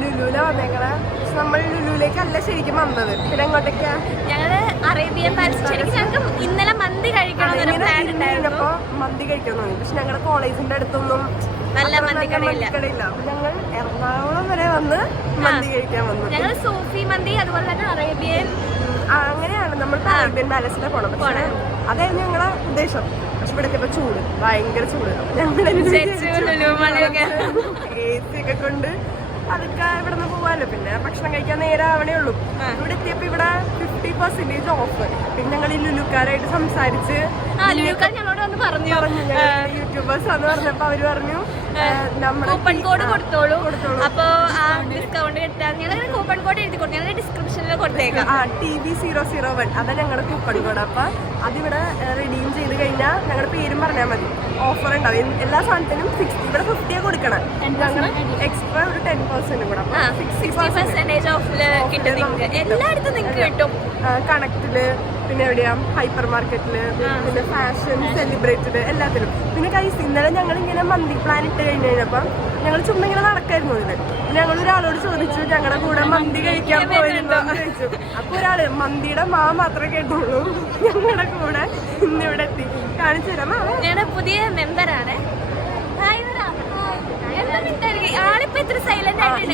ലുലുവിലെ വന്നേക്കണേ. പക്ഷെ നമ്മൾ ലുലുവിലേക്കല്ല ശരിക്കും വന്നത്. പിന്നെ എങ്ങോട്ടേക്കാ? ഞങ്ങള് അറേബ്യൻ പാലസ്. ശരിക്കും ഞങ്ങൾക്ക് ഇന്നലെ മന്തി കഴിക്കണം അപ്പൊ മന്തി കഴിക്കാൻ തോന്നി. പക്ഷെ ഞങ്ങളുടെ കോളേജിന്റെ അടുത്തൊന്നും നല്ല മന്തിക്കടയില്ല. അപ്പൊ ഞങ്ങൾ എറണാകുളം വരെ വന്ന് മന്തി കഴിക്കാൻ വന്നു. ഞങ്ങൾ സൂഫി മന്തി അതുപോലെ തന്നെ അറേബ്യൻ അങ്ങനെയാണ് നമ്മൾ അറേബ്യൻ പാലസിലെ പോണം. അതായിരുന്നു ഞങ്ങളുടെ ഉദ്ദേശം. പക്ഷെ ഇവിടെ എത്തിയപ്പോ ചൂട്, ഭയങ്കര ചൂട്. ഞങ്ങൾ AC ഒക്കെ കൊണ്ട് അതൊക്കെ ഇവിടെ നിന്ന് പോവാല്ലോ. പിന്നെ ഭക്ഷണം കഴിക്കാൻ നേരെ ആവണേ ഉള്ളൂ. ഇവിടെ എത്തിയപ്പോ ഇവിടെ 50% ഓഫ്. പിന്നെ ഞങ്ങൾ ഈ ലുലുക്കാരായിട്ട് സംസാരിച്ച് യൂട്യൂബേഴ്സ് ആന്ന് പറഞ്ഞപ്പോ അവര് പറഞ്ഞു നമ്മുടെ കൂപ്പൺ കോഡ് കൊടുത്തോളൂ. അപ്പൊ ആ ഡിസ്കൗണ്ട് കിട്ടാൻ ഞങ്ങൾ കൂപ്പൺ കോഡ് എഴുതി കൊടുത്തു. ഞങ്ങൾ ഡിസ്ക്രിപ്ഷനിൽ കൊടുത്തേക്കാം. TV001 അതാ ഞങ്ങളുടെ കൂപ്പൺ കോഡ്. അപ്പൊ അതിവിടെ റിഡീം ചെയ്ത് കഴിഞ്ഞാൽ ഞങ്ങളുടെ പേരും പറഞ്ഞാൽ മതി. ഓഫർ ഉണ്ടാവും എല്ലാ സാധനത്തിനും. ഇവിടെ 50 കൊടുക്കണം. ഞങ്ങൾ എക്സ്ട്രാ ഒരു 10% കൂടെ 60% ഓഫില് കിട്ടും. എല്ലായിടത്തും നിങ്ങൾക്ക് കിട്ടും. കണക്റ്റില്, പിന്നെ എവിടെയാ ഹൈപ്പർ മാർക്കറ്റില്, പിന്നെ ഫാഷൻ, സെലിബ്രേറ്റഡ്, എല്ലാത്തിലും. പിന്നെ കൈസ് ഇന്നലെ ഞങ്ങൾ ഇങ്ങനെ മന്തി പ്ലാൻ ഇട്ട് കഴിഞ്ഞപ്പം ഞങ്ങൾ ചുമ്മാ ഇങ്ങനെ നടക്കായിരുന്നു. ഇതിന് ഞങ്ങൾ ഒരാളോട് ചോദിച്ചു ഞങ്ങളുടെ കൂടെ മന്തി കഴിക്കാൻ പോയിരുന്നോ ചോദിച്ചു. അപ്പൊ ഒരാള് മന്തിയുടെ മാത്രമേ കേട്ടുള്ളൂ. ഞങ്ങളുടെ കൂടെ ഇന്നിവിടെ എത്തി. കാണിച്ചു തരാം. ഞങ്ങളുടെ പുതിയ മെമ്പറാണ്. ആളിപ്പോ ഇത്ര സൈലന്റ് ആയിട്ട്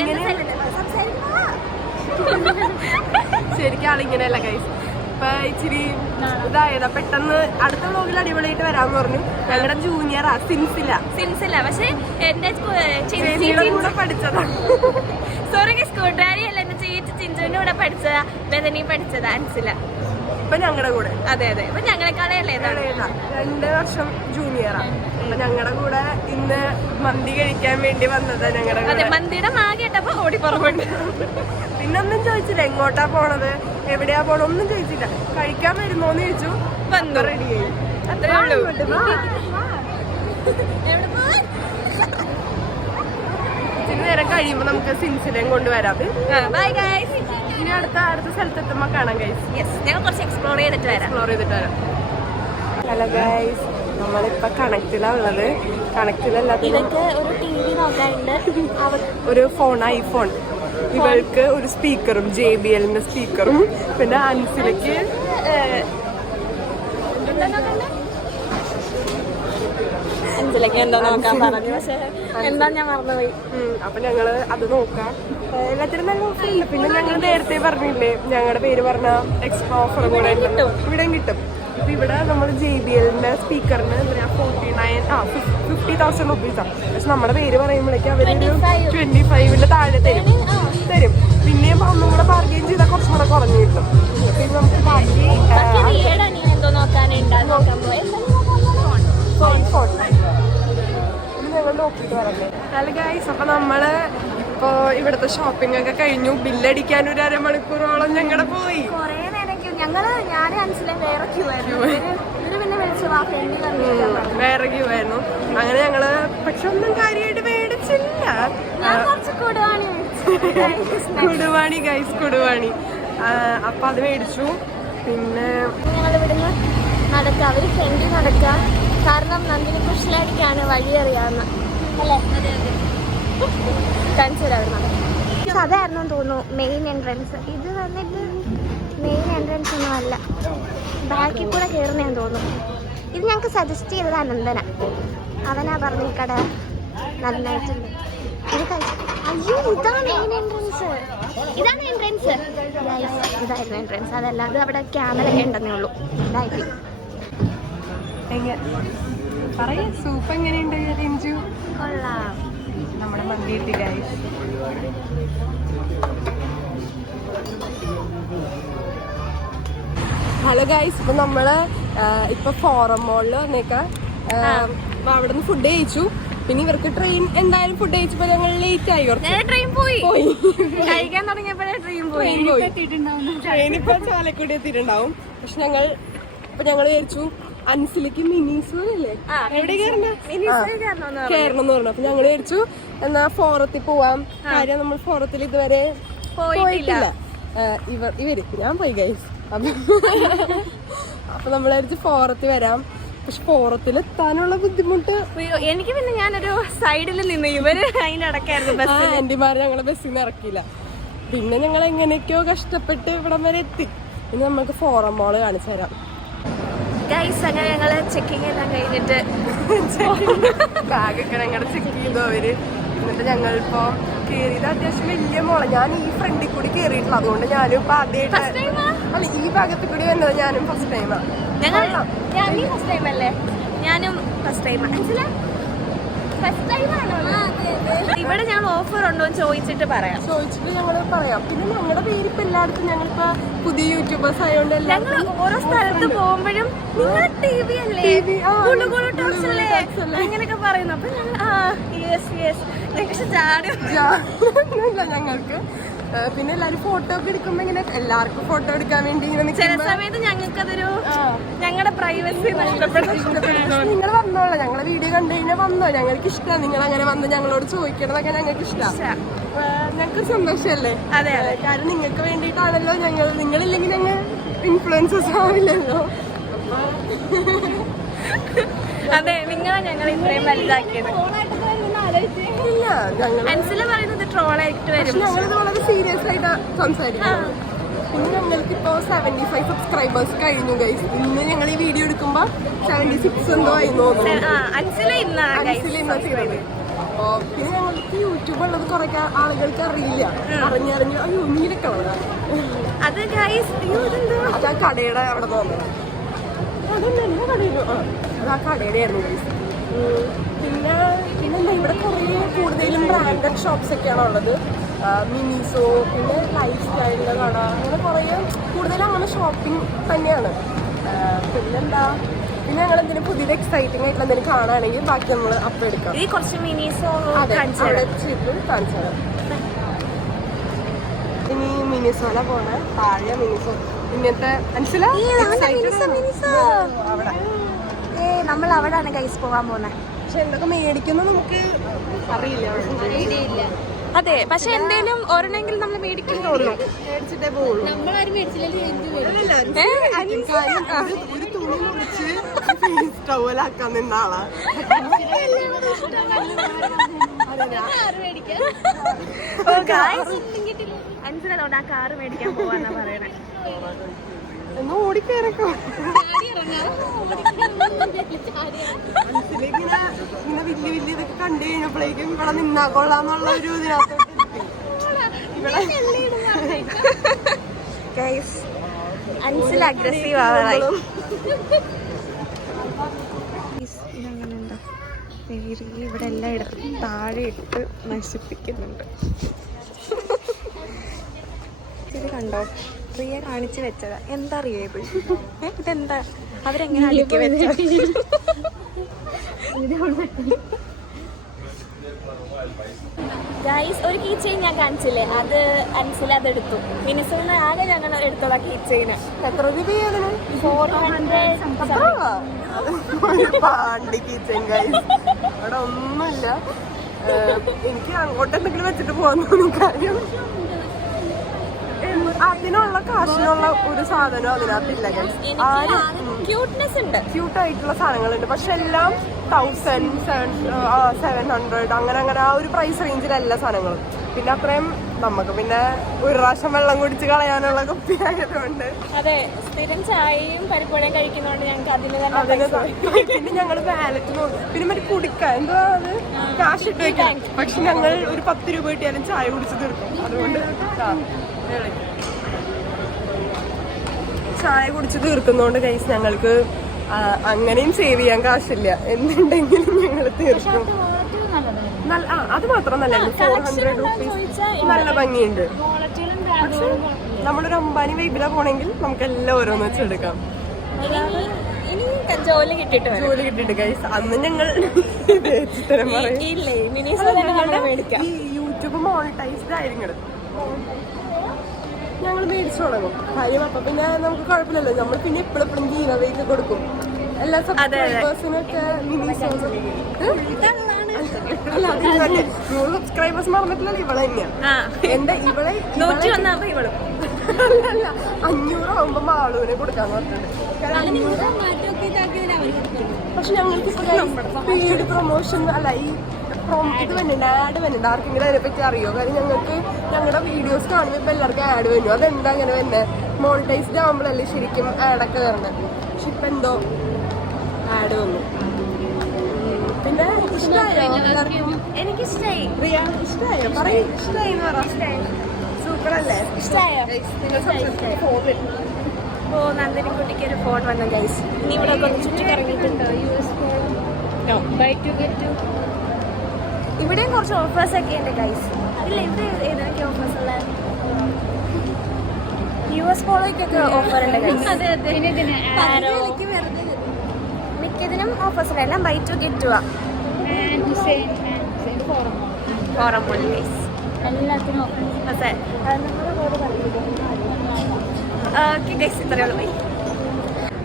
ശരിക്കും ആളിങ്ങനെയല്ല കൈസ്. ഇപ്പൊ ഇച്ചിരി ഇതായതാ. പെട്ടെന്ന് അടുത്ത വ്ലോഗിൽ അടിപൊളിയായിട്ട് വരാന്ന് പറഞ്ഞു. ഞങ്ങളുടെ ജൂനിയറാ, സിൻസില. പക്ഷെ എന്റെ കൂടെ പഠിച്ചതാ. സോറി, സ്കൂൾ ഡാഡി അല്ല, എന്റെ ചേച്ചി ചിഞ്ചുവിന്റെ കൂടെ പഠിച്ചതാ. ബദനി പഠിച്ചതാ. അൻസില ഇപ്പൊ ഞങ്ങളുടെ കൂടെ. അതെ. ഇപ്പൊ ഞങ്ങളെക്കാളല്ലേ 2 വർഷം ജൂനിയറാ. അപ്പൊ ഞങ്ങളുടെ കൂടെ ഇന്ന് മന്തി കഴിക്കാൻ വേണ്ടി വന്നതാ. ഞങ്ങളുടെ മന്തിയുടെ കേട്ടപ്പോ ഓടി പുറമുണ്ട്. പിന്നൊന്നും ചോദിച്ചില്ല എങ്ങോട്ടാ പോണത്, എവിടെയാ പോണ, ഒന്നും ചോദിച്ചില്ല. കഴിക്കാൻ വരുന്നോന്ന് ചോദിച്ചു, വന്നു, റെഡിയായി. അത്രേ ഉള്ളൂ. ഇച്ചിരി നേരം കഴിയുമ്പോ നമുക്ക് സിൻസിലേം കൊണ്ടുവരാം. Bye guys. ഇനി അടുത്ത സ്ഥലത്തെത്തുമ്പോ കാണാം ഗൈസ്. ഞങ്ങൾ കുറച്ച് എക്സ്പ്ലോർ ചെയ്തിട്ട് വരാം. ഹലോ ഗൈസ്, നമ്മളിപ്പോ കണക്റ്റിലാ ഉള്ളത്. കണക്റ്റിലല്ലാത്ത ഒരു TV നോക്കാറുണ്ട്. ഒരു ഫോൺ, ഐഫോൺ. ഇവൾക്ക് ഒരു സ്പീക്കറും, JBLന്റെ സ്പീക്കറും. പിന്നെ അൻസിലേക്ക് എന്താ നോക്കാൻ പറഞ്ഞു. പക്ഷെ എന്താ ഞാൻ മറന്നുപോയി. അപ്പൊ ഞങ്ങള് അത് നോക്കാം. എല്ലാത്തിനും നല്ല ഓഫർ ഉണ്ട്. പിന്നെ ഞങ്ങൾ നേരത്തെ പറഞ്ഞില്ലേ ഞങ്ങളുടെ പേര് പറഞ്ഞ എക്സ്ട്രാ ഓഫർ കൂടെ ഇവിടെയും കിട്ടും. അപ്പൊ ഇവിടെ നമ്മൾ JBLന്റെ സ്പീക്കറിന് 50,000 റുപ്പീസാണ്. പക്ഷെ നമ്മുടെ പേര് പറയുമ്പോഴേക്കും അവരൊരു 25ന്റെ താഴെ തരും. പിന്നെയും ഒന്നും കൂടെ ബാർഗെയിൻ ചെയ്താൽ കുറച്ചും കൂടെ കുറഞ്ഞു കിട്ടും. പിന്നെ നമുക്ക് ബാക്കി ഞങ്ങൾ നോക്കിയിട്ട് വരണ്ടേ. ഹലോ ഗൈസ്, അപ്പൊ നമ്മള് ഇപ്പൊ ഇവിടുത്തെ ഷോപ്പിംഗ് ഒക്കെ കഴിഞ്ഞു. ബില്ലടിക്കാൻ ഒരു അരമണിക്കൂറോളം ഞങ്ങളുടെ പോയി. വേറെ ക്യൂ ആയിരുന്നു. അങ്ങനെ ഞങ്ങള് പക്ഷെ ഒന്നും കാര്യമായിട്ട് മേടിച്ചില്ല. കുടുവാണി ഗൈസ്, കുടുവാണി. അപ്പൊ അത് മേടിച്ചു. പിന്നെ ഞങ്ങളിവിടുന്ന് നടക്കാം. അവര് ഫ്രണ്ടിൽ നടക്കാം. കാരണം നന്ദിനി കൃഷ്ണടിക്കാണ് വഴി അറിയാവുന്ന അല്ലേ. അതായിരുന്നു തോന്നുന്നു മെയിൻ എൻട്രൻസ്. ഇത് വന്നിട്ട് മെയിൻ എൻട്രൻസ് ഒന്നും അല്ല, ബാക്കിൽ കൂടെ കയറുന്നതെന്ന് തോന്നുന്നു. ഇത് ഞങ്ങൾക്ക് സജസ്റ്റ് ചെയ്തത് അനന്തന. അവനാ പറഞ്ഞു ഈ കട നന്നായിട്ടുണ്ട്. ഇത് അയ്യോ, ഇതാണ് മെയിൻ എൻട്രൻസ്. ഇതായിരുന്നു എൻട്രൻസ്. അതല്ലാതെ അവിടെ ക്യാമറയൊക്കെ ഉണ്ടെന്നേ ഉള്ളൂ. ഇതായിട്ട് സൂപ്പ് എങ്ങനെയുണ്ട് രഞ്ജു? കൊള്ളാം. നമ്മുടെ മന്തി കിട്ടി ഗൈസ്. ഹലോ ഗൈസ്, ഇപ്പൊ നമ്മള് ഇപ്പൊ ഫോറം മോളില് വന്നേക്കാം. അവിടെ നിന്ന് ഫുഡ് കഴിച്ചു. പിന്നെ ഇവർക്ക് ട്രെയിൻ എന്തായാലും ഫുഡ് കഴിച്ചപ്പോ ഞങ്ങൾ ലേറ്റ് ആയി. ട്രെയിൻ പോയി കഴിക്കാൻ തുടങ്ങിയപ്പോഴേ ട്രെയിൻ ഇപ്പൊ ചാലക്കുടി എത്തിയിട്ടുണ്ടാവും. പക്ഷെ ഞങ്ങൾ വിചാരിച്ചു അൻസിലേക്ക് മിനിസൂല്ലേ എവിടെ കേറണം എന്ന് പറഞ്ഞു. അപ്പൊ ഞങ്ങൾ വിചാരിച്ചു എന്നാ ഫോറത്തിൽ പോവാം. കാര്യം നമ്മൾ ഫോറത്തിൽ ഇതുവരെ പോയിട്ടില്ല. ഇവര് ഞാൻ പോയി ഗൈസ്. അപ്പൊ നമ്മൾ വിചാരിച്ചു ഫോറത്തിൽ വരാം. പക്ഷെ ഫോറത്തിൽ എത്താനുള്ള ബുദ്ധിമുട്ട്. എനിക്ക് പിന്നെ ഞാനൊരു സൈഡിൽ നിന്ന് ഇവര് അതിനിടക്കായിരുന്നു ആന്റിമാർ ഞങ്ങളെ ബസ്സിൽ നിന്ന് ഇറക്കിയില്ല. പിന്നെ ഞങ്ങൾ എങ്ങനെയൊക്കെയോ കഷ്ടപ്പെട്ട് ഇവിടം വരെ എത്തി. ഇനി നമുക്ക് ഫോറം മോള് കാണിച്ചു തരാം. അങ്ങനെ ഞങ്ങള് ചെക്കിങ് എല്ലാം കഴിഞ്ഞിട്ട് ബാഗൊക്കെ ഞങ്ങളുടെ ചെക്ക് ചെയ്തു അവര്. എന്നിട്ട് ഞങ്ങളിപ്പോ കേറിയത് അത്യാവശ്യം വലിയ മോളെ. ഞാൻ ഈ ഫ്രണ്ടിൽ കൂടി കേറിയിട്ടില്ല, അതുകൊണ്ട് ഞാനും ഇപ്പൊ ആദ്യമായിട്ട് അല്ല ഈ ഭാഗത്ത് കൂടി വന്നത് ഞാനും ഫസ്റ്റ് ടൈമാണ്. ഞാനും ഫസ്റ്റ് ടൈമാണ്. ഇവിടെ ഞങ്ങൾ ഓഫർ ഉണ്ടോ എന്ന് ചോദിച്ചിട്ട് ഞങ്ങൾ പറയാം. പിന്നെ ഞങ്ങളുടെ പേര് ഇപ്പൊ എല്ലായിടത്തും ഞങ്ങളിപ്പോ പുതിയ യൂട്യൂബേഴ്സ് ആയതുകൊണ്ട് ഞങ്ങൾ ഓരോ സ്ഥലത്ത് പോകുമ്പോഴും നിങ്ങൾ TV അല്ലേ, അങ്ങനെയൊക്കെ പറയുന്നു. അപ്പൊ ഞങ്ങൾ ഞങ്ങൾക്ക് പിന്നെ എല്ലാരും ഫോട്ടോ ഒക്കെ എടുക്കുമ്പോ ഇങ്ങനെ എല്ലാവർക്കും ഫോട്ടോ എടുക്കാൻ വേണ്ടി ഇങ്ങനെ ചില സമയത്ത് ഞങ്ങൾക്ക് അതൊരു ഞങ്ങളുടെ പ്രൈവസി നിങ്ങൾ വന്നോളാം, ഞങ്ങളെ വീഡിയോ കണ്ടു കഴിഞ്ഞാൽ വന്നോ, ഞങ്ങൾക്ക് ഇഷ്ടമാണ് നിങ്ങൾ അങ്ങനെ വന്ന് ഞങ്ങളോട് ചോദിക്കണതൊക്കെ ഞങ്ങൾക്ക് ഇഷ്ടമാണ്. ഞങ്ങൾക്ക് സന്തോഷമല്ലേ? അതെ അതെ, കാരണം നിങ്ങൾക്ക് വേണ്ടിയിട്ടാണല്ലോ ഞങ്ങൾ. നിങ്ങളില്ലെങ്കിൽ ഞങ്ങൾ ഇൻഫ്ലുവൻസേഴ്സ് ആവില്ലല്ലോ. അതെ, നിങ്ങളാ ഞങ്ങൾ ഇത്രയും വലുതാക്കിയത്. പറയുന്നത് ട്രോളായിട്ട് വരും. ഞങ്ങളിത് വളരെ സീരിയസ് ആയിട്ട് സംസാരിക്കുന്നത്. പിന്നെ ഞങ്ങൾക്കിപ്പോ 75 സബ്സ്ക്രൈബേഴ്സ് കഴിഞ്ഞു ഗൈസ്. ഇന്ന് ഞങ്ങൾ ഈ വീഡിയോ എടുക്കുമ്പോ 76 എന്തോ ആയിരുന്നു. അപ്പോ പിന്നെ ഞങ്ങൾക്ക് യൂട്യൂബ് ഉള്ളത് കുറെ ആളുകൾക്ക് അറിയില്ല. അറിഞ്ഞറിഞ്ഞു അയ്യോ നീലൊക്കെ അത് ആ കടയുടെ അവിടെ തോന്നുന്നത്. അതെന്നെ കടയിലും ആ കടയുടെ ആയിരുന്നു ഗൈസ്. പിന്നെ ഇവിടെ കുറേ കൂടുതലും ബ്രാൻഡഡ് ഷോപ്സ് ഒക്കെയാണ് ഉള്ളത്. മിനിസോ, പിന്നെ ലൈഫ് സ്റ്റൈലിൻ്റെ കട, അങ്ങനെ കുറേ കൂടുതലും അങ്ങനെ ഷോപ്പിംഗ് തന്നെയാണ്. പിന്നെന്താ, പിന്നെ ഞങ്ങൾ എന്തെങ്കിലും പുതിയത് എക്സൈറ്റിംഗ് ആയിട്ടുള്ള എന്തെങ്കിലും കാണുകയാണെങ്കിൽ ബാക്കി നമ്മൾ അപ്പം എടുക്കാം. കുറച്ച് മിനിസോ കാണിച്ചു തരാം. ഇനി മിനിസോല പോണേ, താഴെ മിനിസോ ഇങ്ങനത്തെ അവിടെ നമ്മൾ അവിടെയാണ് ഗൈസ് പോകാൻ പോകുന്നത്. പക്ഷെ എന്തൊക്കെ മേടിക്കുന്ന നമുക്ക് അറിയില്ല. അതെ, പക്ഷെ എന്തേലും ഒരെണ്ണെങ്കിലും നമ്മൾ മേടിക്കുന്നുള്ളൂ, മേടിച്ചിട്ടേ പോകുള്ളൂ. ഒരു തുണി മുറിച്ച് സ്റ്റൗലാക്കാൻ നിന്ന ആളാ. മനസ്സിലായതുകൊണ്ട് ആ കാറ് മേടിക്കാൻ പോവാന്നാ പറയണേ. ഒന്ന് ഓടിക്കയറൊക്കെ മനസ്സിലിങ്ങനെ ഇങ്ങനെ വലിയ വലിയ ഇതൊക്കെ കണ്ടു കഴിഞ്ഞപ്പോഴേക്കും ഇവിടെ നിന്നാ കൊള്ളാന്നുള്ള ഒരു ഇതിനകത്തോട്ട് അഗ്രസീവ് ആവാറായി. ഇവിടെ എല്ലായിടത്തും താഴെ ഇട്ട് നശിപ്പിക്കുന്നുണ്ട്. ഇത് കണ്ടോ, പ്രിയ കാണിച്ചു വെച്ചതാ. എന്താ അറിയോ ഇത്? ഇതെന്താ അവരെങ്ങനെ അടുക്കി വെച്ചത്? ഗൈസ്, ഒരു കീ ചെയിൻ ഞാൻ കാണിച്ചില്ലേ, അത് അൻസിൽ അതെടുത്തു. മിനിസോന്ന് ആകെ ഞങ്ങൾ എടുത്തതാ കീ ചെയിന്. എത്ര രൂപയാണ്? 400. അവിടെ ഒന്നുമില്ല. എനിക്ക് അങ്ങോട്ട് എന്തെങ്കിലും വെച്ചിട്ട് പോകാൻ തോന്നി. കാര്യം അതിനുള്ള കാശിനുള്ള ഒരു സാധനം അതിനകത്തില്ല. ക്യൂട്ടായിട്ടുള്ള സാധനങ്ങളുണ്ട്, പക്ഷെ എല്ലാം 1000, 700 അങ്ങനെ ആ ഒരു പ്രൈസ് റേഞ്ചിലല്ല സാധനങ്ങളും. പിന്നെ അത്രയും നമുക്ക് പിന്നെ ഒരു പ്രാവശ്യം വെള്ളം കുടിച്ച് കളയാനുള്ള കുപ്പിയായതുകൊണ്ട്. അതെ, സ്ഥിരം ചായയും പരിപ്പുവടയും കഴിക്കുന്നതുകൊണ്ട് ഞങ്ങൾക്ക് അതിന് പിന്നെ ഞങ്ങൾ വാലറ്റ് നോക്കും. പിന്നെ മറ്റേ കുടിക്കാൻ എന്തോ അത് കാശ് ഇട്ട് വെക്കാം. പക്ഷെ ഞങ്ങൾ ഒരു 10 രൂപ കിട്ടിയാലും ചായ കുടിച്ച് തീർക്കും. അതുകൊണ്ട് ചായ കുടിച്ച് തീർക്കുന്നതുകൊണ്ട് ഗൈസ് ഞങ്ങൾക്ക് അങ്ങനെയും സേവ് ചെയ്യാൻ കാശില്ല. എന്തുണ്ടെങ്കിലും ഞങ്ങൾ തീർക്കും. അത് മാത്രം നല്ല 400 രൂപീസ് നല്ല ഭംഗിയുണ്ട്. പക്ഷെ നമ്മളൊരു അംബാനി വൈബിലാ പോണെങ്കിൽ നമുക്ക് എല്ലാം ഓരോന്ന് വെച്ചെടുക്കാം. ജോലി കിട്ടിട്ട് ഗൈസ് അന്ന് ഞങ്ങൾ ഈ യൂട്യൂബ് മോണിറ്റൈസ്ഡ് ആയിരിക്കണം. ഞങ്ങൾ മേടിച്ചു തുടങ്ങും കാര്യം. അപ്പൊ പിന്നെ നമുക്ക് കുഴപ്പമില്ലല്ലോ. നമ്മൾ പിന്നെ എപ്പോഴും ഗീവവേക്ക് കൊടുക്കും എല്ലാ സബ്സ്ക്രൈബേഴ്സിനൊക്കെ. 100 സബ്സ്ക്രൈബേഴ്സ് മറന്നിട്ടില്ലല്ലോ. ഇവളെ തന്നെയാ എന്റെ ഇവളെ 500 ആവുമ്പോ മാളൂനെ കൊടുക്കാന്ന് പറഞ്ഞിട്ടുണ്ട്. പക്ഷെ ഞങ്ങൾക്ക് പെയ്ഡ് പ്രൊമോഷൻ അല്ല ഈ ഇത് വരുന്നുണ്ട്, ആഡ് വരുന്നുണ്ട്. ആർക്കെങ്കിലും അതിനെപ്പറ്റി അറിയോ? കാര്യം ഞങ്ങൾക്ക് ഞങ്ങളുടെ വീഡിയോസ് കാണുമ്പോൾ ഇപ്പം എല്ലാവർക്കും ആഡ് വരും. അതെന്താ അങ്ങനെ തന്നെ മോണിറ്റൈസ്ഡ് ആകുമ്പോഴല്ലേ ശരിക്കും ആഡൊക്കെ വരണം. പക്ഷെ ഇപ്പം എന്തോ ആഡ് വന്നു. പിന്നെ ഇഷ്ടമായോ എല്ലാവർക്കും? എനിക്കിഷ്ടായി. റിയ ഇഷ്ടമായോ? പറയും ഇഷ്ടമായി എന്ന് പറ. സൂപ്പർ അല്ലേ? ഇഷ്ടമായോ? നിങ്ങൾ ഫോൺ വരും. ഓ നന്ദിനിക്കുട്ടിക്ക് ഒരു ഫോൺ വന്നു ഗൈസ്. ഇനി ഇവിടെ ഒന്ന് ചുറ്റി കറങ്ങിയിട്ടുണ്ടോ? ഇവിടെയും കുറച്ച് ഓഫേഴ്സ് ഒക്കെ ഉണ്ട് ഗൈസ്. ഇല്ല ഇവിടെ ഏതൊക്കെ ഓഫേഴ്സ് ഉള്ള? US പോളോയ്ക്കൊക്കെ ഓഫർ ഉണ്ട് ഗൈസ്. മിക്കതിനും ഓഫേഴ്സ് ഉണ്ട്. എല്ലാം ബൈ ടു ഗെറ്റ് ടു ആ ഫോറം പോലെ ഗൈസ്. എല്ലാത്തിനും ഓഫർ. ഓക്കെ ഗൈസ്, ഇത്രയേ ഉള്ളൂ.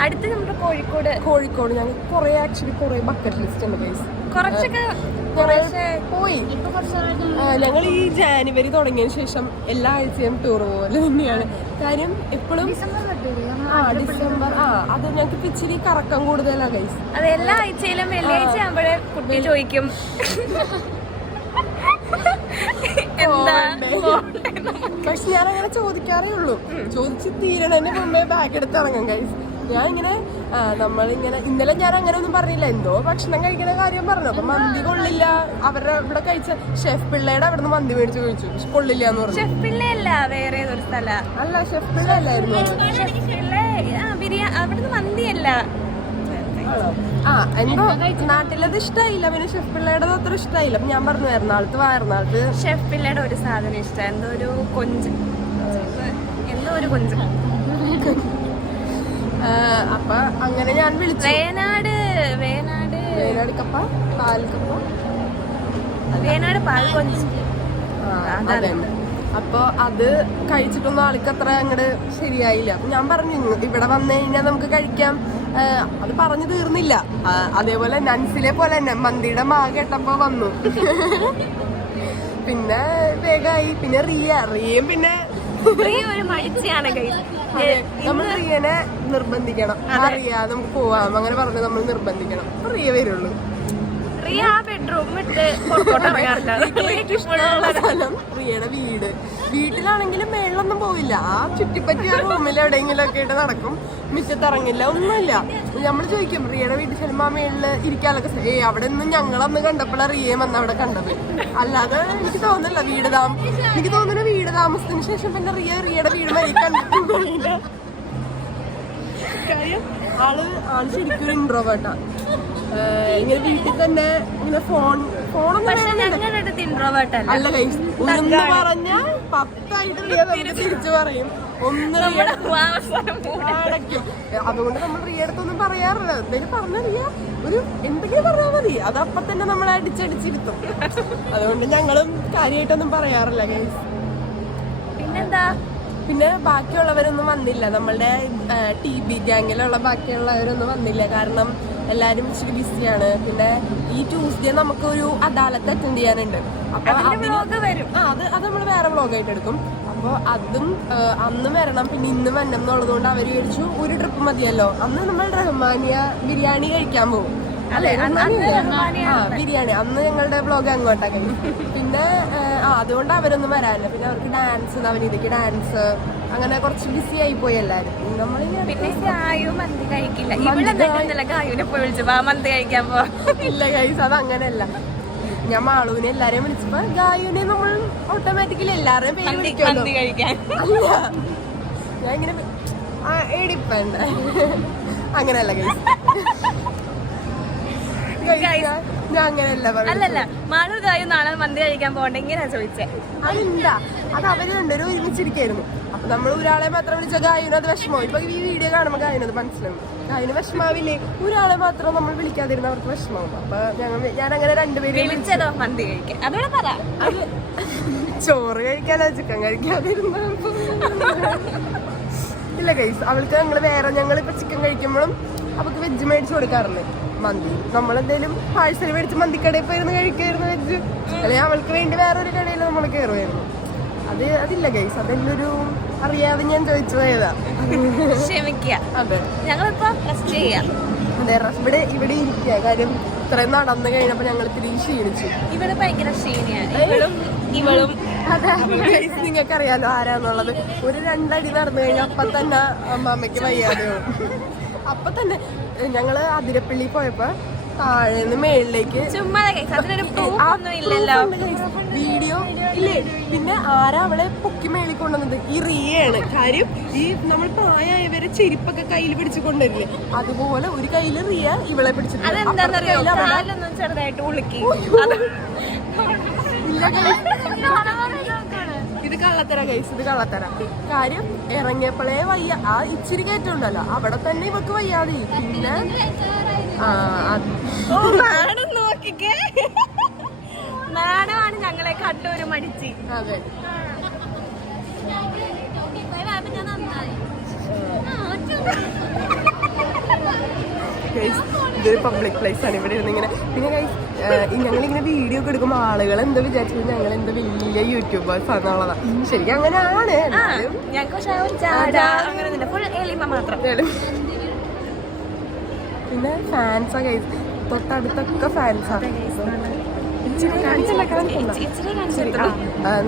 അടുത്ത് നമ്മുടെ കോഴിക്കോട് ഞങ്ങൾ കുറേ ബക്കറ്റ് ലിസ്റ്റ് ഉണ്ട് ഗൈസ്. കുറച്ചൊക്കെ പോയി. ഞങ്ങൾ ഈ ജാനുവരി തുടങ്ങിയതിന് ശേഷം എല്ലാ ആഴ്ചയും ടൂർ പോലെ തന്നെയാണ്. കാര്യം എപ്പോഴും ഡിസംബർ അത് ഞങ്ങൾക്ക് ഇച്ചിരി കറക്കം കൂടുതലാണ് ഗൈസ്. അത് എല്ലാ ആഴ്ചയിലും വെള്ളിയാഴ്ച ആകുമ്പോഴേ കുട്ടി ചോദിക്കും പക്ഷെ ഞാൻ അങ്ങനെ ചോദിക്കാറേ ഉള്ളൂ. ചോദിച്ച് തീരണതിന് മുമ്പേ ബാഗ് എടുത്ത് ഇറങ്ങും ഗൈസ്. ഞാനിങ്ങനെ ഇന്നലെ ഞാൻ അങ്ങനെ ഒന്നും പറഞ്ഞില്ല, എന്തോ ഭക്ഷണം കഴിക്കുന്ന കാര്യം പറഞ്ഞു. അപ്പൊ മന്തി കൊള്ളില്ല, അവരുടെ ഇവിടെ കഴിച്ച ഷെഫ് പിള്ളയുടെ അവിടെ നിന്ന് മന്തി മേടിച്ച് കഴിച്ചു. പക്ഷെ കൊള്ളില്ല എന്ന് പറഞ്ഞു. ഷെഫ് പിള്ളയല്ല, വേറെ ഏതൊരു സ്ഥല. അല്ല ഷെഫ് പിള്ള അല്ലായിരുന്നു. അവിടുന്ന് മന്തിയല്ല. എന്തോ നാട്ടിലത് ഇഷ്ടമായില്ല, പിന്നെ ഷെഫ് പിള്ളയുടെ അത്ര ഇഷ്ടമായില്ല. അപ്പൊ ഞാൻ പറഞ്ഞു എറണാകുളത്ത് ഷെഫ് പിള്ളയുടെ ഒരു സാധനം ഇഷ്ടം, എന്തോ ഒരു കൊഞ്ച്. അപ്പൊ അങ്ങനെ ഞാൻ വിളിച്ചു. വേനാട് കപ്പ, വേനാട് പാൽ കൊഞ്ച്. അതന്നെ. അപ്പൊ അത് കഴിച്ചിട്ടൊന്നും ആൾക്ക് അത്ര അങ്ങോട്ട് ശരിയായില്ല. അപ്പൊ ഞാൻ പറഞ്ഞു ഇവിടെ വന്നു കഴിഞ്ഞാൽ നമുക്ക് കഴിക്കാം. അത് പറഞ്ഞു തീർന്നില്ല. അതേപോലെ നൻസിലെ പോലെ തന്നെ മന്തിയുടെ മാ കേട്ടപ്പോ വന്നു. പിന്നെ വേഗമായി. പിന്നെ റിയയും പിന്നെ ഒരു മടിച്ചാണ് നമ്മൾ റിയനെ നിർബന്ധിക്കണം. റിയ നമുക്ക് പോവാം അങ്ങനെ പറഞ്ഞു നമ്മൾ നിർബന്ധിക്കണം. അപ്പൊ റിയ വരുള്ളൂ. റിയ ആ ബെഡ്റൂം വിട്ട് സ്ഥലം റിയയുടെ വീട്ടിലാണെങ്കിലും മേളിലൊന്നും പോവില്ല. ആ ചുറ്റിപ്പറ്റി ആ റൂമിൽ എവിടെയെങ്കിലും ഒക്കെ ആയിട്ട് നടക്കും. മുറ്റത്തിറങ്ങില്ല, ഒന്നുമില്ല. നമ്മൾ ചോദിക്കും റിയയുടെ വീട്ടിൽ ചെല്ലുമ്പോ ആ മേളില് ഇരിക്കാനൊക്കെ. അവിടെ ഒന്നും ഞങ്ങളന്ന് കണ്ടപ്പോഴാണ് റിയ വന്ന് അവിടെ കണ്ടത്. അല്ലാതെ എനിക്ക് തോന്നുന്നില്ല എനിക്ക് തോന്നുന്നു വീട് താമസത്തിന് ശേഷം പിന്നെ റിയയുടെ വീട് മരി കണ്ടിട്ടില്ല. കാര്യം ആള് ശരിക്കും ഒരു ഇൻട്രോവേർട്ടാ. ഇങ്ങനെ വീട്ടിൽ തന്നെ ഇങ്ങനെ ഫോണൊന്നും അല്ല കൈസ്. ഒന്ന് പറഞ്ഞ 10 ആയിട്ട് റിയ തിരിച്ചു പറയും. അടയ്ക്കും. അതുകൊണ്ട് നമ്മൾ റിയ അടുത്തൊന്നും പറയാറില്ല. എന്തെങ്കിലും പറഞ്ഞ റിയ എന്തെങ്കിലും പറഞ്ഞാൽ മതി, അതപ്പം തന്നെ നമ്മളെ അടിച്ചടിച്ചിരുത്തും. അതുകൊണ്ട് ഞങ്ങളും കാര്യമായിട്ടൊന്നും പറയാറില്ല ഗൈസ്. പിന്നെന്താ? പിന്നെ ബാക്കിയുള്ളവരൊന്നും വന്നില്ല. നമ്മളുടെ TB ഗ്യാങ്ങിലുള്ള ബാക്കിയുള്ളവരൊന്നും വന്നില്ല. കാരണം എല്ലാരും ഇച്ചിരി ബിസിയാണ്. പിന്നെ ഈ ട്യൂസ്ഡേ നമുക്കൊരു അദാലത്ത് അറ്റൻഡ് ചെയ്യാനുണ്ട്. അപ്പൊ അത് നമ്മൾ വേറെ വ്ളോഗായിട്ട് എടുക്കും. അപ്പോൾ അതും അന്ന് വരണം. പിന്നെ ഇന്ന് വരണം എന്നുള്ളത് കൊണ്ട് അവർ വിചാരിച്ചു ഒരു ട്രിപ്പ് മതിയല്ലോ. അന്ന് നമ്മൾ റഹ്മാനിയ ബിരിയാണി കഴിക്കാൻ പോകും. അല്ലേ? ബിരിയാണി അന്ന് ഞങ്ങളുടെ വ്ളോഗ് അങ്ങോട്ടാക്കി. പിന്നെ അതുകൊണ്ട് അവരൊന്നും വരാനില്ല. പിന്നെ അവർക്ക് ഡാൻസ്, നവനീതയ്ക്ക് ഡാൻസ്, അങ്ങനെ കുറച്ച് ബിസി ആയി പോയി എല്ലാരും. ഇല്ല ഗൈസ്, അത് അങ്ങനെയല്ല. ഞാൻ മാളൂനെ എല്ലാരെയും വിളിച്ചപ്പോ ഗായുനെ നമ്മൾ ഓട്ടോമാറ്റിക്കലി എല്ലാവരുടെയും പേര് വിളിക്കുമല്ലോ. ഞാൻ ഇങ്ങനെ എടിപ്പണ്ട അങ്ങനെയല്ല ഗൈസ്. ഞാൻ അങ്ങനെയല്ല അല്ലല്ല മാളു ഗായു നാളെ മന്തി കഴിക്കാൻ പോകണ്ട ഇങ്ങനെയാ ചോദിച്ചേ. അതെന്താ? അത് അവര് രണ്ടുപേരും ഒരുമിച്ചിരിക്കായിരുന്നു. അപ്പൊ നമ്മൾ ഒരാളെ മാത്രം വിളിച്ച ഗായുന് അത് വിഷമോ. ഇപ്പൊ ഈ വീഡിയോ കാണുമ്പോ ഗായുനത് മനസ്സിലാവും. ഗായുന് വിഷമാവില്ലേ? ഒരാളെ മാത്രം നമ്മൾ വിളിക്കാതിരുന്ന അവർക്ക് വിഷമാവും. അപ്പൊ ഞാൻ അങ്ങനെ രണ്ടുപേരും വിളിച്ചതോ മന്തി കഴിക്കാൻ. അതോടെ പറ. ചോറ് കഴിക്കാനോ ചിക്കൻ കഴിക്കാതിരുന്ന ഇല്ല ഗൈസ്. അവൾക്ക് ഞങ്ങളിപ്പോ ചിക്കൻ കഴിക്കുമ്പോഴും അവൾക്ക് വെജ് മേടിച്ചു കൊടുക്കാറുണ്ട്. മന്തി നമ്മളെന്തേലും പാഴ്സൽ മേടിച്ച് മന്തിക്കടയിൽ പോയിരുന്നു കഴിക്കായിരുന്നു വെജ്. അല്ലെങ്കിൽ അവൾക്ക് വേണ്ടി വേറൊരു കടയിൽ നമ്മൾ കയറുമായിരുന്നു. അതില്ല ഗൈസ്, അതെല്ലൊരു അറിയാതെ ഞാൻ ചോദിച്ചതേതാ. ക്ഷമിക്കുക. അതെ, ഞങ്ങളിപ്പോ റെസ്റ്റ് ചെയ്യാം. അതെ, ഇവിടെ ഇരിക്കുക. കാര്യം ഇത്രയും നടന്നു കഴിഞ്ഞപ്പോ ഞങ്ങൾ ഇത്തിരി ക്ഷീണിച്ചു. ഇവിടെ ഭയങ്കര ക്ഷീണിയാണ്, ഇവളും. നിങ്ങൾക്ക് അറിയാലോ ആരാന്നുള്ളത്. ഒരു 2 അടി നടന്നു കഴിഞ്ഞാൽ അപ്പൊ തന്നെ അമ്മമ്മയ്ക്ക് വയ്യാതെയാവും. അപ്പൊ തന്നെ ഞങ്ങള് അതിരപ്പള്ളി പോയപ്പോ താഴേന്ന് മേളിലേക്ക് വീഡിയോ ഇല്ലേ. പിന്നെ ആരാ അവളെ പൊക്കി മേളിൽ കൊണ്ടുവന്നത്? ഈ റിയയാണ്. കാര്യം ഈ നമ്മൾ പ്രായമായവരെ ചെരുപ്പൊക്കെ കയ്യിൽ പിടിച്ചു കൊണ്ടുവരില്ലേ, അതുപോലെ ഒരു കയ്യില് റിയ ഇവളെ പിടിച്ചിട്ടുണ്ട്. ചെറുതായിട്ട് ഉളുക്കി. ഇത് കള്ളത്തര ഗൈസ്, ഇത് കള്ളത്തര. കാര്യം ഇറങ്ങിയപ്പോഴേ വയ്യ. ആ ഇച്ചിരി കയറ്റം ഉണ്ടല്ലോ, അവിടെ തന്നെ ഇവക്ക് വയ്യാതെ. പിന്നെ നോക്കിക്കേ, മാഡമാണ് ഞങ്ങളെ കണ്ടൊരു മടിച്ച്. അതെ, ഇതൊരു പബ്ലിക് പ്ലേസ് ആണ്. ഇവിടെ ഇരുന്ന് ഇങ്ങനെ പിന്നെ ഗൈസ് ഞങ്ങളിങ്ങനെ വീഡിയോ ഒക്കെ എടുക്കുമ്പോൾ ആളുകൾ എന്താ വിചാരിച്ചത് ഞങ്ങൾ എന്താ വലിയ യൂട്യൂബേഴ്സ് ആണെന്നുള്ളതാണ്. ശരിക്കും അങ്ങനെയാണ്. പിന്നെ ഫാൻസാ ഗൈസ്, തൊട്ടടുത്തൊക്കെ ഫാൻസാ.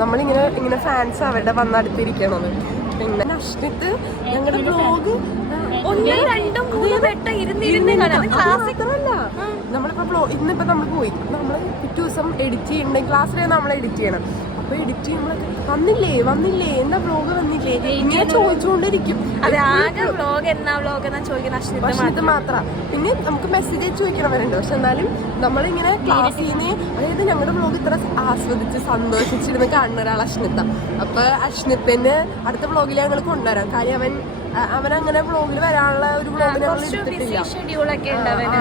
നമ്മളിങ്ങനെ ഫാൻസ് അവരുടെ വന്നടുത്തിരിക്കണത്. പിന്നെ അശ്നിത്ത് ഞങ്ങളുടെ ബ്ലോഗ് 1, 2, 3 വട്ടം ഇരുന്നിരുന്ന് നമ്മളിപ്പോ ഇന്നിപ്പോ നമ്മൾ പോയി, നമ്മള് പിറ്റേ ദിവസം എഡിറ്റ് ചെയ്യണ്ടേ, ക്ലാസ്സിലെ നമ്മൾ എഡിറ്റ് ചെയ്യണം. അപ്പൊ എഡിറ്റ് ചെയ്യുമ്പോഴൊക്കെ വന്നില്ലേ എന്നാ വ്ലോഗ് വന്നില്ലേ ഇങ്ങനെ ചോദിച്ചുകൊണ്ടിരിക്കും. അശ്നിത്ത് മാത്രം. പിന്നെ നമുക്ക് മെസ്സേജ് അയച്ച് ചോദിക്കണവരുണ്ട്. പക്ഷെ എന്നാലും നമ്മളിങ്ങനെ ക്ലാസ്സിൽ നിന്ന്, അതായത് ഞങ്ങളുടെ വ്ലോഗ് ഇത്ര ആസ്വദിച്ച് സന്തോഷിച്ചിരുന്ന് കാണുന്ന ഒരാൾ അശ്നിത്ത. അപ്പൊ അശ്നിത്തിന് അടുത്ത വ്ലോഗിൽ ഞങ്ങൾ കൊണ്ടുവരാം. കാര്യം അവനങ്ങനെ വ്ലോഗിൽ വരാനുള്ള ഒരു വ്ലോഗ് ഞങ്ങൾ എടുത്തിട്ടില്ല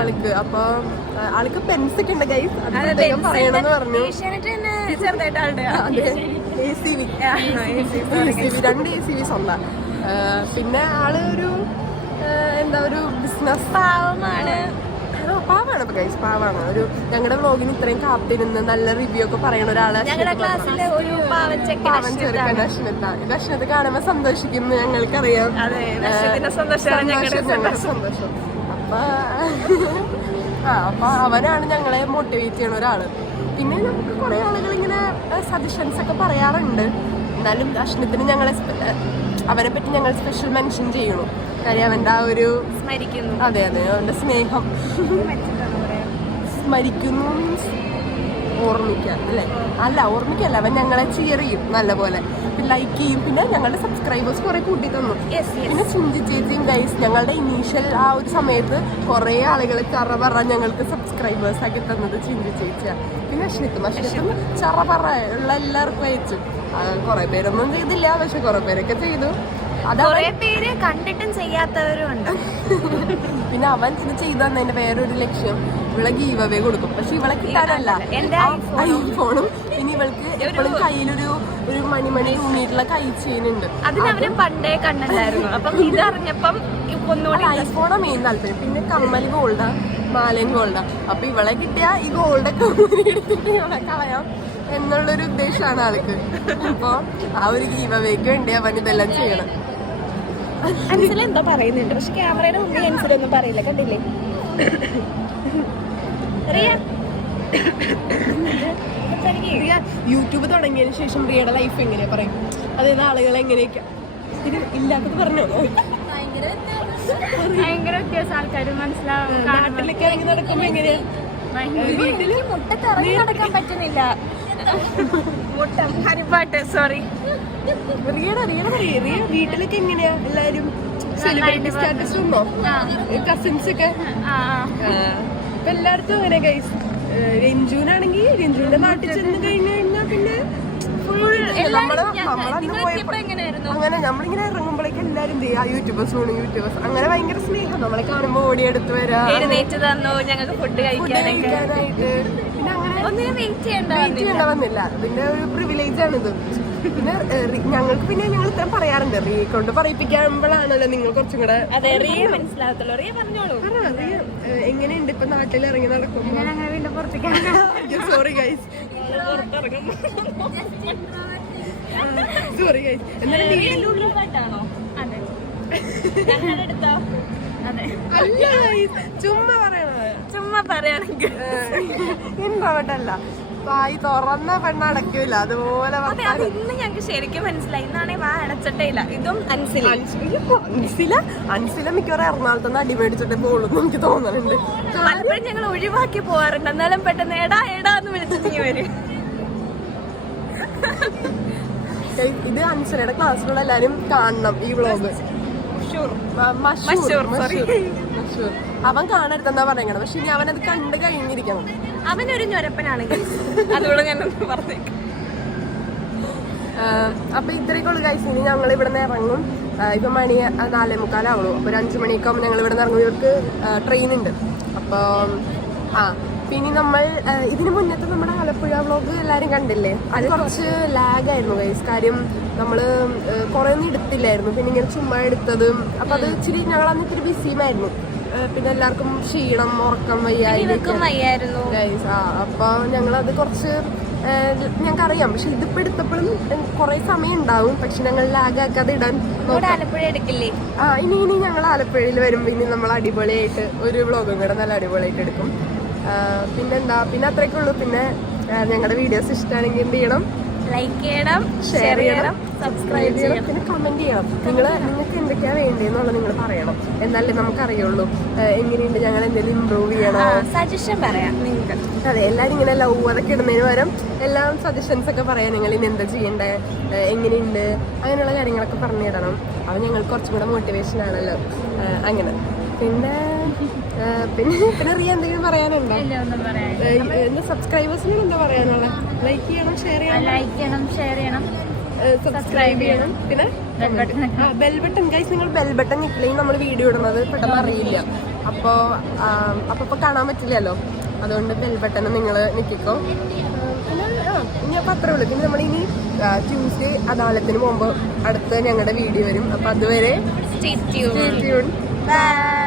ആൾക്ക്. അപ്പൊ ആൾക്ക് പെൻസ് ഒക്കെ ഉണ്ട് ഗൈസ്, അദ്ദേഹം പറയണമെന്ന് പറഞ്ഞു. 2 ACV സ്വന്തം. പിന്നെ ആള് ഒരു ഒരു ബിസിനസ് പാവമാണ് ഗൈസ്, പാവാണ്. ഒരു ഞങ്ങളുടെ വ്ലോഗിന് ഇത്രയും കാത്തിരുന്ന് നല്ല റിവ്യൂ ഒക്കെ പറയണ ഒരാള് പാവൻ ചെറുക്കൻ അശ്നത്ത. ഇത് അശ്നത്ത് കാണുമ്പോ സന്തോഷിക്കുന്നു, ഞങ്ങൾക്കറിയാം. സന്തോഷം. അപ്പൊ അവനാണ് ഞങ്ങളെ മോട്ടിവേറ്റ് ചെയ്യണ ഒരാള്. പിന്നെ നമുക്ക് കുറെ ആളുകൾ ഇങ്ങനെ സജഷൻസ് ഒക്കെ പറയാറുണ്ട്. എന്നാലും അശ്നത്തിന് അവനെ പറ്റി ഞങ്ങൾ സ്പെഷ്യൽ മെൻഷൻ ചെയ്യണു. കാര്യം അവന്റെ ആ ഒരു സ്മരിക്കുന്നു. അതെ, അവന്റെ സ്നേഹം സ്മരിക്കുന്നു, ഓർമ്മിക്കാം അല്ലേ? ഓർമ്മിക്കല്ല, അവൻ ഞങ്ങളെ ചിയർ ചെയ്യും നല്ലപോലെ, ലൈക്ക് ചെയ്യും. പിന്നെ ഞങ്ങളുടെ സബ്സ്ക്രൈബേഴ്സ് കുറെ കൂട്ടി തന്നു. പിന്നെ ചിഞ്ചി ചേച്ചിയും ഗൈസ് ഞങ്ങളുടെ ഇനീഷ്യൽ ആ ഒരു സമയത്ത് കുറെ ആളുകൾ ചറപറ ഞങ്ങൾക്ക് സബ്സ്ക്രൈബേഴ്സ് ആക്കി തന്നത് ചിഞ്ചി ചേച്ചിയാണ്. പിന്നെ അശ്നിത്തും ചറപറ ഉള്ള എല്ലാവർക്കും അയച്ചു. കുറെ പേരൊന്നും ചെയ്തില്ല, പക്ഷെ കുറെ പേരൊക്കെ ചെയ്തു. പേര് കണ്ടിട്ടും ചെയ്യാത്തവരും ഉണ്ട്. പിന്നെ അവൻ ഇത് ചെയ്തു തന്നതിന്റെ വേറൊരു ലക്ഷ്യം, ഇവളെ ഗീവ് അവേ കൊടുക്കും. പക്ഷെ ഇവളെ കിട്ടാനല്ല, ഐഫോണും പിന്നെ ഇവൾക്ക് എപ്പോഴും കയ്യിലൊരു മണി തൂങ്ങിയിട്ടുള്ള കൈ ചെയിനുണ്ട്. അതിനവര് പണ്ടേ കണ്ടിട്ടുണ്ടായിരുന്നു. അപ്പം ഇതറിഞ്ഞപ്പം ഐഫോണാ മെയിൻ താല്പര്യം. പിന്നെ കമ്മൽ ഗോൾഡാ, മാലയും ഗോൾഡാ. അപ്പൊ ഇവളെ കിട്ടിയ ഈ ഗോൾഡൊക്കെ എടുത്തിട്ട് ഇവളെ കളയാം എന്നുള്ളൊരു ഉദ്ദേശമാണ് ആൾക്ക്. അപ്പൊ ആ ഒരു ഗീവ് അവേക്ക് വേണ്ടി അവൻ ഇതെല്ലാം ചെയ്യണം. എന്തോ പറയുന്നുണ്ട്, പക്ഷെ ക്യാമറയുടെ മുമ്പിൽ ഒന്നും പറയില്ല. കണ്ടില്ലേ? യൂട്യൂബ് തുടങ്ങിയതിന് ശേഷം റിയയുടെ ലൈഫ് എങ്ങനെയാ പറയും? അതായത് ആളുകൾ എങ്ങനെയൊക്കെ ഇല്ലാത്തത് പറഞ്ഞോ? ഭയങ്കര വ്യത്യാസം. ആൾക്കാർ മനസ്സിലാവും. നാട്ടിലൊക്കെ ഇറങ്ങി നടക്കുമ്പോ എങ്ങനെയാ? വീട്ടില് മുട്ടത്തിറങ്ങി നടക്കാൻ പറ്റുന്നില്ല. ഹരിപ്പാട്ട് സോറി. റിയ വീട്ടിലൊക്കെ എങ്ങനെയാ എല്ലാരും? സെലിബ്രിറ്റി സ്റ്റാറ്റസ് ഉണ്ടോ? കസിൻസ് ഒക്കെ എല്ലായിടത്തും അങ്ങനെ ഗൈസ്. രഞ്ജുവിനാണെങ്കിൽ രഞ്ജുവിന്റെ നാട്ടിൽ ചെന്ന് കഴിഞ്ഞു കഴിഞ്ഞാൽ പിന്നെ അങ്ങനെ നമ്മളിങ്ങനെ ഇറങ്ങുമ്പോഴേക്കും എല്ലാരും യൂട്യൂബേഴ്സ് അങ്ങനെ ഭയങ്കര സ്നേഹം. നമ്മളെ കാണുമ്പോ ഓടിയെടുത്ത് വരാം, ഞങ്ങൾക്ക് ഫുഡ് കഴിക്കാനായിട്ട്. പിന്നെ അങ്ങനെ വെയിറ്റ് ചെയ്യേണ്ട വന്നില്ല. അതിന്റെ ഒരു പ്രിവിലേജ് ആണിത്. പിന്നെ ഞങ്ങൾക്ക് ഞങ്ങൾ ഇത്ര പറയാറുണ്ട്, റിയെ കൊണ്ട് പറയിപ്പിക്കുമ്പോഴാണല്ലോ നിങ്ങൾ കുറച്ചും കൂടെ മനസ്സിലാകത്തുള്ളൂ. എങ്ങനെയുണ്ട് ഇപ്പൊ നാട്ടിൽ ഇറങ്ങി നടക്കുമ്പോ? Sorry guys. Sorry guys. എന്നാലും ഉള്ളിലോട്ടാണോ? അതെ. ഞങ്ങളുടെ അടുത്തോ? അതെ. അല്ല guys, ചുമ്മാ പറയണത്. ചുമ്മാ പറയാണെങ്കിൽ ഇൻട്രോവേർട്ടല്ല, വായി തുറന്ന പെണ്ണടക്കൂല അതുപോലെ. അത് ഇന്ന് ഞങ്ങൾക്ക് ശരിക്കും മനസ്സിലായി. ഇന്നാണെങ്കിൽ വാ അടച്ചിട്ടേ ഇല്ല. ഇതും അൻസില മിക്കവാറും എറണാകുളത്തുനിന്ന് അടിമേടിച്ചിട്ടേ പോകുള്ളൂ എനിക്ക് തോന്നുന്നുണ്ട്. പലപ്പോഴും ഞങ്ങൾ ഒഴിവാക്കി പോവാറുണ്ട്. എന്നാലും പെട്ടെന്ന് എടാന്ന് വിളിച്ചിട്ട് വരും. ഇത് അൻസിലയുടെ ക്ലാസ്സിലുള്ള എല്ലാരും കാണണം ഈ വ്ളോഗ്. അവൻ കാണരുതെന്നാ പറയണത്, പക്ഷെ ഇനി അവനത് കണ്ടു കഴിഞ്ഞിരിക്കണം. അവനൊരു ഞൊരപ്പനാണെങ്കിൽ അതുകൊണ്ട് ഞാൻ പറഞ്ഞേക്കാം. അപ്പൊ ഇത്രയൊക്കെ ഉള്ളു ഗൈസ്. ഇനി ഞങ്ങൾ ഇവിടെ നിന്ന് ഇറങ്ങും. ഇപ്പൊ മണി 4:45 അപ്പൊ ഒരു 5 മണിയൊക്കെ ആകുമ്പോൾ ഞങ്ങൾ ഇവിടെ നിന്ന് ഇറങ്ങും. ഇവർക്ക് ട്രെയിൻ ഉണ്ട്. അപ്പൊ പിന്നെ നമ്മൾ ഇതിന് മുന്നത്തെ നമ്മുടെ ആലപ്പുഴ വ്ളോഗ് എല്ലാരും കണ്ടില്ലേ? അത് കുറച്ച് ലാഗായിരുന്നു ഗൈസ്. കാര്യം നമ്മള് കുറെ ഒന്നും എടുത്തില്ലായിരുന്നു. പിന്നെ ഇങ്ങനെ ചുമ്മാ എടുത്തതും. അപ്പൊ അത് ഇച്ചിരി ഞങ്ങൾ അന്ന് ഇത്തിരി ബിസിയുമായിരുന്നു. പിന്നെ എല്ലാവർക്കും ക്ഷീണം, ഉറക്കം വയ്യായിരുന്നു ഗൈസ്. അപ്പൊ ഞങ്ങളത് കുറച്ച് ഞങ്ങൾക്കറിയാം. പക്ഷെ ഇതിപ്പോ എടുത്തപ്പോഴും കുറെ സമയം ഉണ്ടാവും. പക്ഷെ ഞങ്ങൾ ലാഗാക്കാതെ ഇടാൻ ആലപ്പുഴ എടുക്കില്ലേ? ഇനി ഞങ്ങൾ ആലപ്പുഴയിൽ വരുമ്പോ ഇനി നമ്മൾ അടിപൊളിയായിട്ട് ഒരു വ്ളോഗും കൂടെ നല്ല അടിപൊളിയായിട്ട് എടുക്കും. പിന്നെന്താ, പിന്നെ അത്രയൊക്കെ ഉള്ളൂ. പിന്നെ ഞങ്ങളുടെ വീഡിയോസ് ഇഷ്ടമാണെങ്കിൽ എന്ത് ചെയ്യണം? ലൈക്ക് ചെയ്യണം, ഷെയർ ചെയ്യണം, സബ്സ്ക്രൈബ് ചെയ്യണം, പിന്നെ കമന്റ് ചെയ്യണം. നിങ്ങൾക്ക് എന്തൊക്കെയാ വേണ്ടതെന്നുള്ളത് നിങ്ങൾ പറയണം. എന്നാലേ നമുക്കറിയുള്ളൂ എങ്ങനെയുണ്ട്, ഞങ്ങൾ എന്തെങ്കിലും ഇമ്പ്രൂവ് ചെയ്യണോ, സജഷൻ പറയാം നിങ്ങൾക്ക്. അതെ, എല്ലാവരും ഇങ്ങനെ ലവ് അതൊക്കെ ഇടുന്നതിന് പകരം എല്ലാം സജഷൻസ് ഒക്കെ പറയാം. നിങ്ങൾ ഇനി എന്താ ചെയ്യണ്ടേ, എങ്ങനെയുണ്ട്, അങ്ങനെയുള്ള കാര്യങ്ങളൊക്കെ പറഞ്ഞു തരണം. അത് ഞങ്ങൾക്ക് കുറച്ചും കൂടെ മോട്ടിവേഷൻ ആണല്ലോ. അങ്ങനെ പിന്നെ റിയ എന്തെങ്കിലും പറയാനുണ്ടോ? എന്താ സബ്സ്ക്രൈബേഴ്സിനോട് എന്താ പറയാനുള്ളത്? ലൈക്ക് ചെയ്യണം, ഷെയർ ചെയ്യണം, സബ്സ്ക്രൈബ് ചെയ്യണം. പിന്നെ ബെൽ ബട്ടൺ ഗൈസ്, നിങ്ങൾ ബെൽ ബട്ടൺ ഞെക്കില്ലെങ്കിൽ നമ്മൾ വീഡിയോ ഇടുന്നത് പെട്ടെന്ന് അറിയില്ല. അപ്പൊ കാണാൻ പറ്റില്ലല്ലോ. അതുകൊണ്ട് ബെൽ ബട്ടൺ നിങ്ങൾ ഞെക്കിക്കോ. ഇനി അപ്പൊ അത്രേ ഉള്ളൂ. പിന്നെ നമ്മളിനി ട്യൂസ്ഡേ അദാലത്തിന് പോകുമ്പോൾ അടുത്ത ഞങ്ങളുടെ വീഡിയോ വരും. അപ്പൊ അതുവരെ സ്റ്റേ ട്യൂൺഡ്. ബൈ.